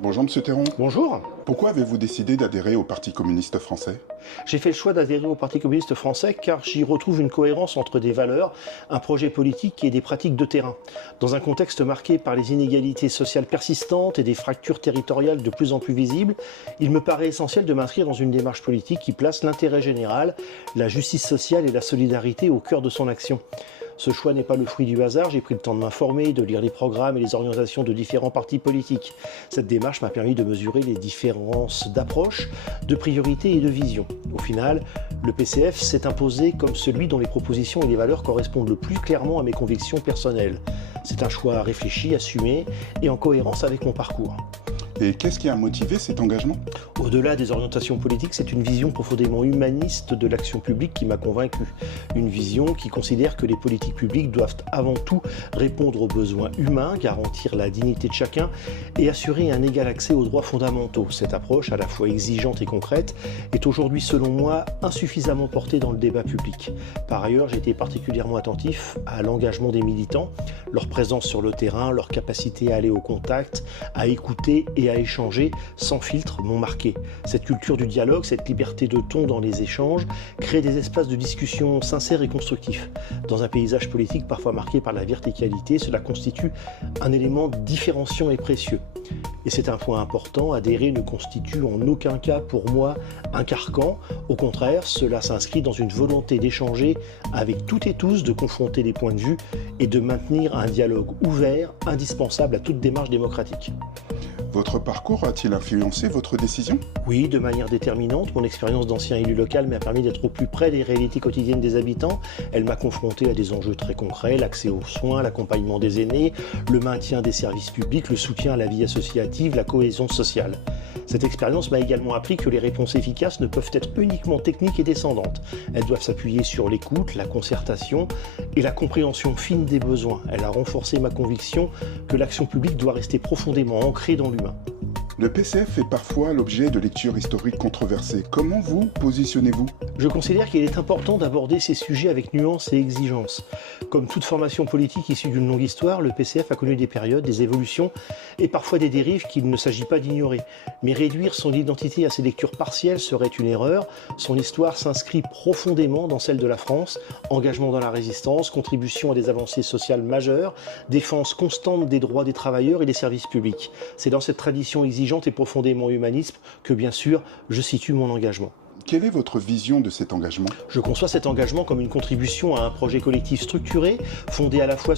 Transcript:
Bonjour Monsieur Théron. Bonjour. Pourquoi avez-vous décidé d'adhérer au Parti communiste français? J'ai fait le choix d'adhérer au Parti communiste français car j'y retrouve une cohérence entre des valeurs, un projet politique et des pratiques de terrain. Dans un contexte marqué par les inégalités sociales persistantes et des fractures territoriales de plus en plus visibles, il me paraît essentiel de m'inscrire dans une démarche politique qui place l'intérêt général, la justice sociale et la solidarité au cœur de son action. Ce choix n'est pas le fruit du hasard, j'ai pris le temps de m'informer, de lire les programmes et les orientations de différents partis politiques. Cette démarche m'a permis de mesurer les différences d'approche, de priorités et de vision. Au final, le PCF s'est imposé comme celui dont les propositions et les valeurs correspondent le plus clairement à mes convictions personnelles. C'est un choix réfléchi, assumé et en cohérence avec mon parcours. Et qu'est-ce qui a motivé cet engagement? Au-delà des orientations politiques, c'est une vision profondément humaniste de l'action publique qui m'a convaincu. Une vision qui considère que les politiques publiques doivent avant tout répondre aux besoins humains, garantir la dignité de chacun et assurer un égal accès aux droits fondamentaux. Cette approche, à la fois exigeante et concrète, est aujourd'hui, selon moi, insuffisamment portée dans le débat public. Par ailleurs, j'ai été particulièrement attentif à l'engagement des militants, leur présence sur le terrain, leur capacité à aller au contact, à écouter et à échanger sans filtre m'ont marqué. Cette culture du dialogue, cette liberté de ton dans les échanges, crée des espaces de discussion sincères et constructifs. Dans un paysage politique parfois marqué par la verticalité, cela constitue un élément différenciant et précieux. Et c'est un point important, adhérer ne constitue en aucun cas pour moi un carcan. Au contraire, cela s'inscrit dans une volonté d'échanger avec toutes et tous, de confronter les points de vue et de maintenir un dialogue ouvert, indispensable à toute démarche démocratique. Votre parcours a-t-il influencé votre décision? Oui, de manière déterminante. Mon expérience d'ancien élu local m'a permis d'être au plus près des réalités quotidiennes des habitants. Elle m'a confronté à des enjeux très concrets, l'accès aux soins, l'accompagnement des aînés, le maintien des services publics, le soutien à la vie associative, la cohésion sociale. Cette expérience m'a également appris que les réponses efficaces ne peuvent être uniquement techniques et descendantes. Elles doivent s'appuyer sur l'écoute, la concertation et la compréhension fine des besoins. Elle a renforcé ma conviction que l'action publique doit rester profondément ancrée dans l'humain. Le PCF fait parfois l'objet de lectures historiques controversées. Comment vous positionnez-vous? Je considère qu'il est important d'aborder ces sujets avec nuance et exigence. Comme toute formation politique issue d'une longue histoire, le PCF a connu des périodes, des évolutions et parfois des dérives qu'il ne s'agit pas d'ignorer. Mais réduire son identité à ses lectures partielles serait une erreur. Son histoire s'inscrit profondément dans celle de la France. Engagement dans la résistance, contribution à des avancées sociales majeures, défense constante des droits des travailleurs et des services publics. C'est dans cette tradition exigeante et profondément humaniste que, bien sûr, je situe mon engagement. Quelle est votre vision de cet engagement? Je conçois cet engagement comme une contribution à un projet collectif structuré, fondé à la fois